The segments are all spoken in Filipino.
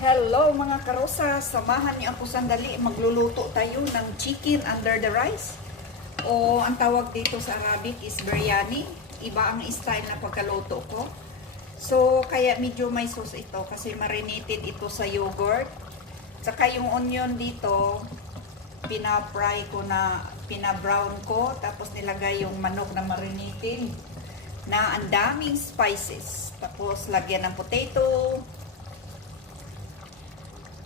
Hello mga karosa, samahan niyo ako sandali, magluluto tayo ng chicken under the rice. O ang tawag dito sa Arabic is biryani. Iba ang style na pagkaluto ko. So kaya medyo may sauce ito kasi marinated ito sa yogurt. Tsaka yung onion dito, pina-fry ko na, pina-brown ko. Tapos nilagay yung manok na marinated na ang daming spices. Tapos lagyan ng potato.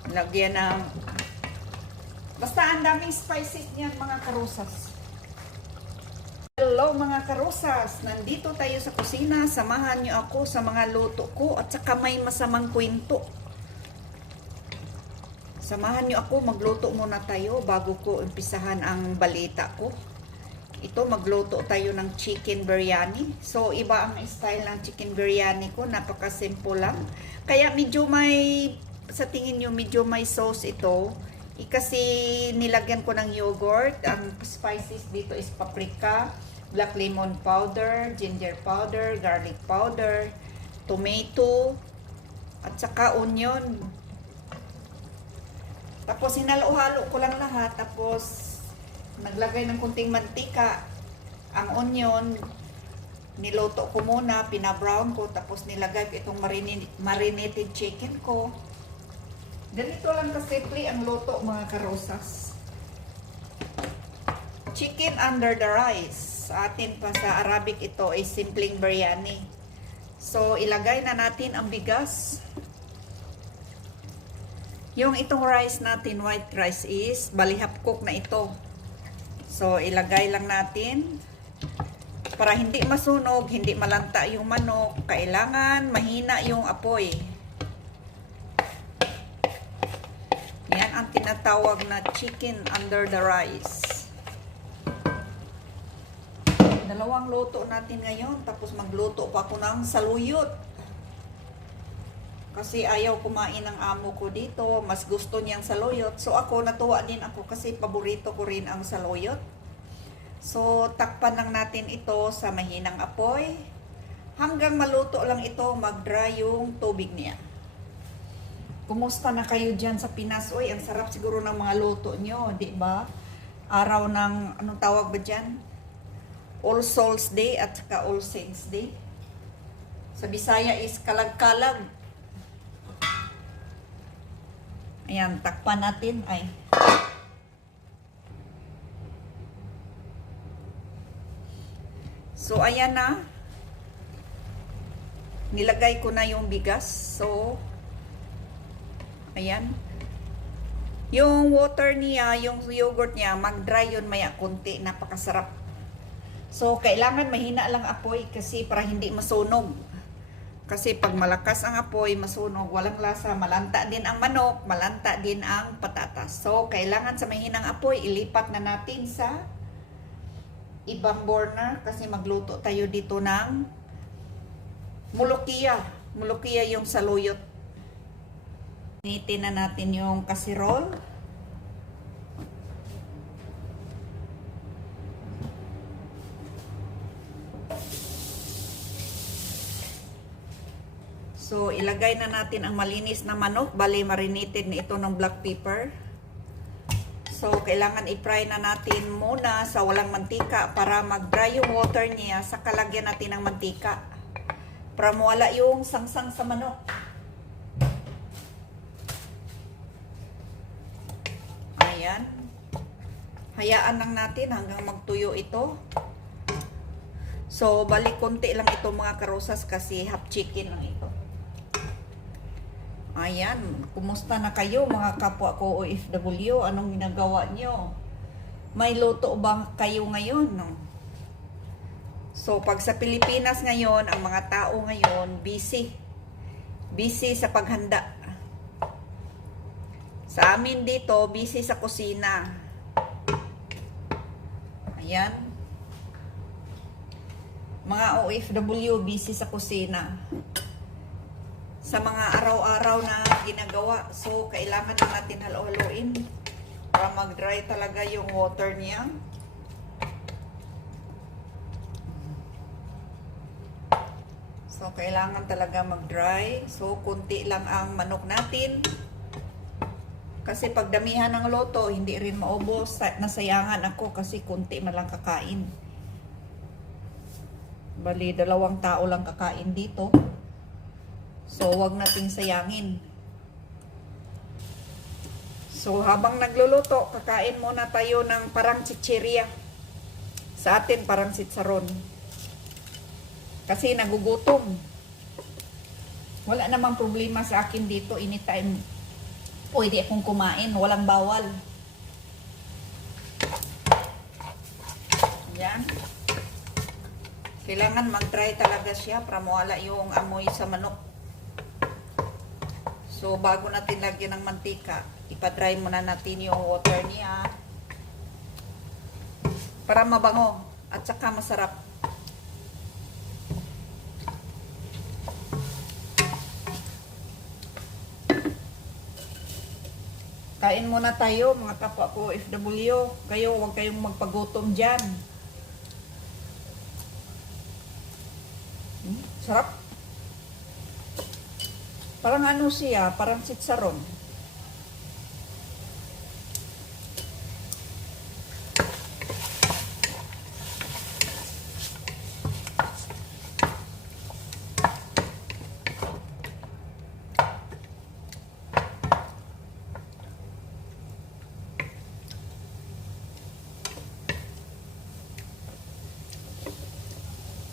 Lagyan ng basta ang daming spices niyan mga karosas. Hello mga karosas, nandito tayo sa kusina. Samahan niyo ako sa mga luto ko at saka may masamang kwento. Samahan niyo ako, magluto muna tayo bago ko umpisahan ang balita ko. Ito, magluto tayo ng chicken biryani. So iba ang style ng chicken biryani ko, napaka-simple lang. Kaya medyo may, sa tingin nyo medyo may sauce ito. Kasi nilagyan ko ng yogurt. Ang spices dito is paprika, black lemon powder, ginger powder, garlic powder, tomato, at saka onion. Tapos hinalo-halo ko lang lahat. Tapos naglagay ng kunting mantika. Ang onion, niluto ko muna, pina-brown ko. Tapos nilagay ko itong marinated chicken ko. Ganito lang kasimple ang luto mga karosas. Chicken under the rice. Sa atin pa sa Arabic ito ay simpleng biryani. So ilagay na natin ang bigas. Yung itong rice natin, white rice is bali half cook na ito. So ilagay lang natin. Para hindi masunog, hindi malanta yung manok, kailangan mahina yung apoy. Yan ang tinatawag na chicken under the rice. Dalawang luto natin ngayon. Tapos magluto pa ako ng saluyot. Kasi ayaw kumain ng amo ko dito. Mas gusto niyang saluyot. So ako, natuwa din ako kasi paborito ko rin ang saluyot. So takpan lang natin ito sa mahinang apoy. Hanggang maluto lang ito, mag-dry yung tubig niya. Kumusta na kayo dyan sa Pinas? Uy, ang sarap siguro ng mga luto nyo, di ba? Araw ng, anong tawag ba dyan? All Souls Day at saka All Saints Day. Sa Bisaya is kalag-kalag. Ayan, takpan natin. Ay. So, ayan na. Nilagay ko na yung bigas. So, ayan. Yung water niya, yung yogurt niya, mag-dry yun maya konti. Napakasarap. So, kailangan mahina lang apoy kasi para hindi masunog. Kasi pag malakas ang apoy, masunog, walang lasa, malanta din ang manok, malanta din ang patatas. So, kailangan sa mahinang apoy, ilipat na natin sa ibang burner kasi magluto tayo dito ng mulukiya. Mulukiya yung saluyot. Initin na natin yung kasirol. So, ilagay na natin ang malinis na manok. Bali, marinated na ito ng black pepper. So, kailangan i-fry na natin muna sa walang mantika para mag-dry yung water niya. Saka lagyan natin ng mantika. Para mawala yung sangsang sa manok. Ayan. Hayaan lang natin hanggang magtuyo ito. So, bali konti lang ito mga karosas kasi half chicken lang ito. Ayan, kumusta na kayo mga kapwa ko OFW? Anong ginagawa nyo? May luto ba kayo ngayon? No? So, pag sa Pilipinas ngayon, ang mga tao ngayon, busy. Busy sa paghanda. Sa amin dito, busy sa kusina. Ayan. Mga OFW, busy sa kusina. Sa mga araw-araw na ginagawa. So, kailangan na natin halo-haloin para mag-dry talaga yung water niya. So, kailangan talaga mag-dry. So, kunti lang ang manok natin. Kasi pag damihan ng loto, hindi rin maubos. Nasayangan ako kasi kunti man lang kakain. Bali, 2 tao lang kakain dito. So, wag nating sayangin. So, habang nagluluto, kakain muna tayo ng parang chichirya. Sa atin, parang sitsaron. Kasi nagugutom. Wala namang problema sa akin dito. Anytime pwede akong kumain. Walang bawal. Yan. Kailangan mag-try talaga siya para mawala yung amoy sa manok. So, bago natin lagyan ng mantika, ipa-dry muna natin yung water niya. Para mabango at saka masarap. Kain muna tayo mga kapwa ko OFW. Kayo, huwag kayong magpagutom dyan. Sarap. Parang ano siya, parang sitsaron.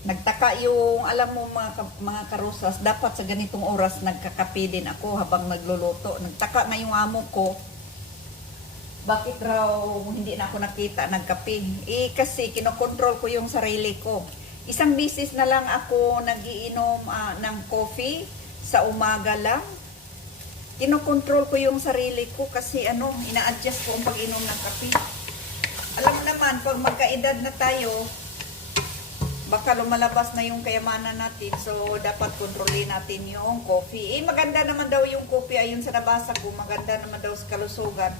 Nagtaka yung, alam mo mga karusas, dapat sa ganitong oras nagkakape din ako habang nagluluto. Nagtaka na yung amo ko, bakit raw hindi na ako nakita nagkape. Kasi kinokontrol ko yung sarili ko. Isang bisis na lang ako nagiinom ng coffee sa umaga lang. Kinokontrol ko yung sarili ko kasi ina-adjust ko ang pag-inom ng kape. Alam mo naman, pag magkaedad na tayo, baka lumalabas na yung kayamanan natin. So, dapat kontrolin natin yung coffee. Maganda naman daw yung coffee. Ayun sa nabasa ko, maganda naman daw sa kalusugan.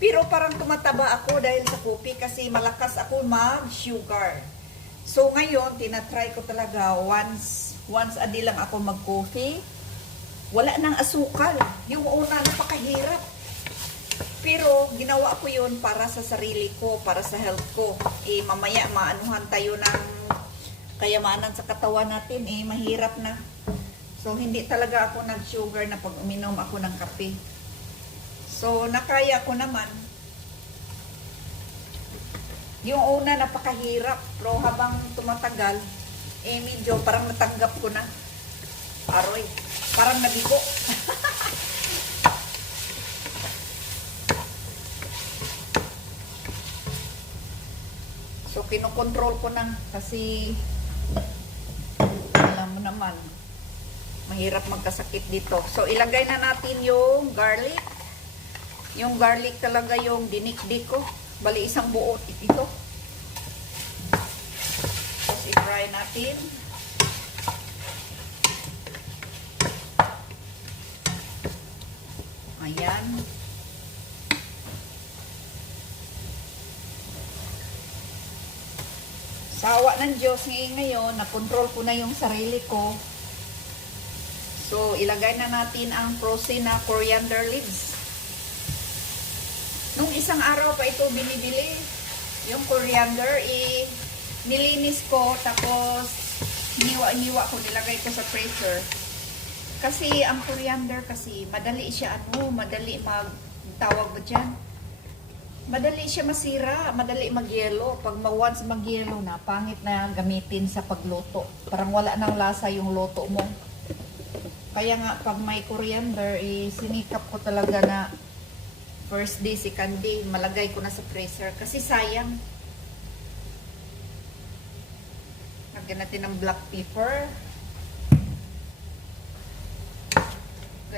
Pero parang tumataba ako dahil sa coffee kasi malakas ako mag-sugar. So, ngayon, tinatry ko talaga once a day lang ako mag-coffee. Wala nang asukal. Yung una, napakahirap. Pero, ginawa ko yun para sa sarili ko, para sa health ko. Mamaya, maanuhan tayo ng kayamanan sa katawan natin, mahirap na. So, hindi talaga ako nag-sugar na pag uminom ako ng kape. So, nakaya ko naman. Yung una, napakahirap. Pero habang tumatagal, medyo parang natanggap ko na. Aroy, parang nabigo. So, kinokontrol ko na kasi alam mo naman, mahirap magkasakit dito. So, ilagay na natin yung garlic. Yung garlic talaga yung dinikdik ko. Bali, isang buo ito. Tapos, i-fry natin. Ayan. Sa awa ng Diyos ngayon, nakontrol ko na yung sarili ko. So, ilagay na natin ang frozen na coriander leaves. Nung isang araw pa ito binibili, yung coriander, nilinis ko, tapos hiniwa-hiniwa ko, nilagay ko sa freezer. Kasi ang coriander kasi, madali siya madali tawag ba dyan? Madali siya masira, madali magyelo. Pag once magyelo na, pangit na gamitin sa pagluto. Parang wala nang lasa yung luto mo. Kaya nga, pag may coriander, sinikap ko talaga na first day, second day, malagay ko na sa freezer. Kasi sayang. Lagyan natin ng black pepper.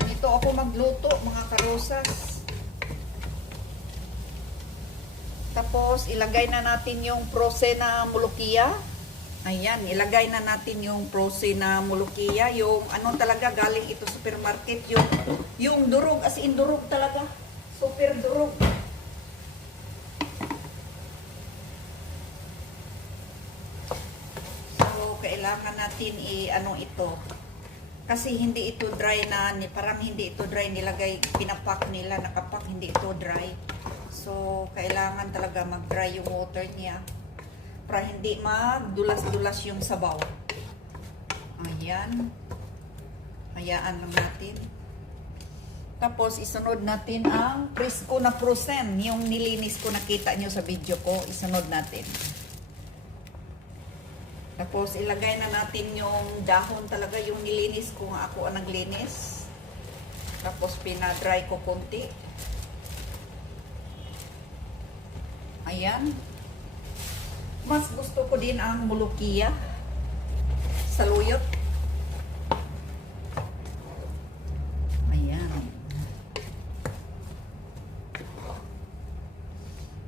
Ganito ako magluto, mga karosas. Tapos, ilagay na natin yung frozen na mulukiya. Ayan, ilagay na natin yung frozen na mulukiya. Yung talaga, galing ito supermarket. Yung durog, as in durog talaga. Super durog. So, kailangan natin ito. Kasi hindi ito dry na, parang hindi ito dry nilagay, pinapak nila, nakapak, hindi ito dry. So, kailangan talaga mag-dry yung water niya para hindi magdulas-dulas yung sabaw. Ayan. Hayaan lang natin. Tapos, isunod natin ang Crisco na frozen. Yung nilinis ko, nakita nyo sa video ko. Isunod natin. Tapos, ilagay na natin yung dahon talaga. Yung nilinis ko nga, ako ang naglinis. Tapos, pinadry ko konti. Ayan. Mas gusto ko din ang mulukiya. Saluyot.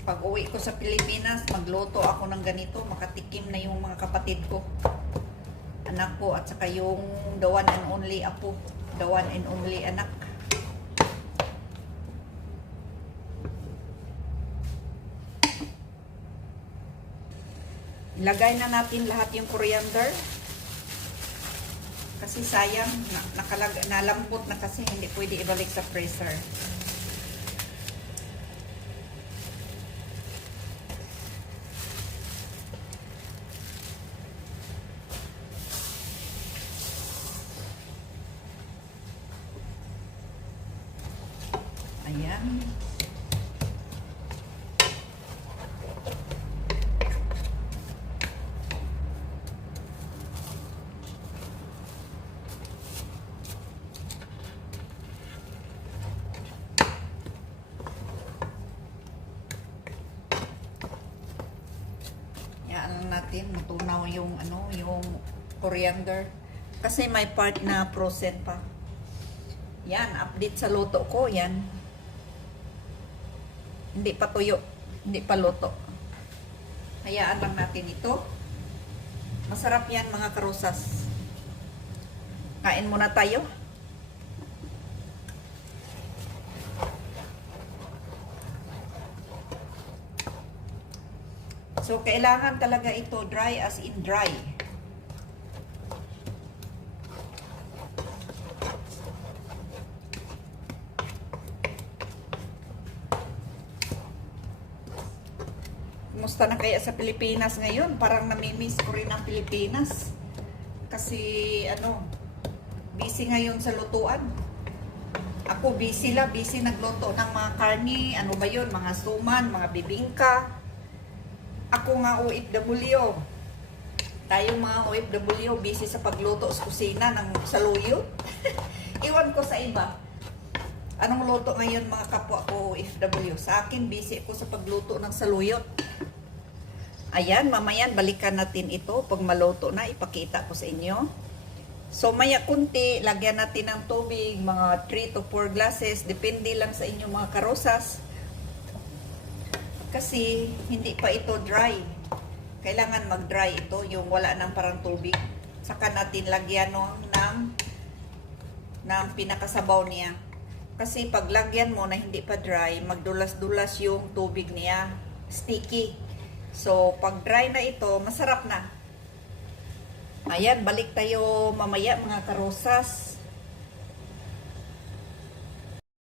Pag uwi ko sa Pilipinas, magluto ako ng ganito, makatikim na yung mga kapatid ko, anak ko, at saka yung the one and only apo, the one and only anak. Ilagay na natin lahat yung coriander. Kasi sayang, nalambot na kasi, hindi pwede ibalik sa freezer. Ayan. Yan natin, matunaw yung yung coriander. Kasi may part na frozen pa. Yan, update sa luto ko, yan. Hindi pa tuyo, hindi pa luto. Hayaan lang natin ito. Masarap yan mga karosas. Kain muna tayo. So, kailangan talaga ito dry as in dry. Kumusta na kaya sa Pilipinas ngayon? Parang namimiss ko rin ang Pilipinas. Kasi, busy ngayon sa lutuan. Ako busy nagluto ng mga karni, ano ba yun? Mga suman, mga bibingka. Ako nga OFW. Tayong mga OFW, busy sa pagluto sa kusina ng saluyot. Iwan ko sa iba. Anong luto ngayon mga kapwa ko OFW? Sa akin, busy ako sa pagluto ng saluyot. Ayan, mamayan, balikan natin ito. Pag maluto na, ipakita ko sa inyo. So, maya kunti, lagyan natin ng tubig, mga 3 to 4 glasses. Depende lang sa inyo mga karosas. Kasi, hindi pa ito dry. Kailangan mag-dry ito, yung wala nang parang tubig. Saka natin lagyan ng pinakasabaw niya. Kasi pag lagyan mo na hindi pa dry, magdulas-dulas yung tubig niya. Sticky. So, pag dry na ito, masarap na. Ayan, balik tayo mamaya mga karosas.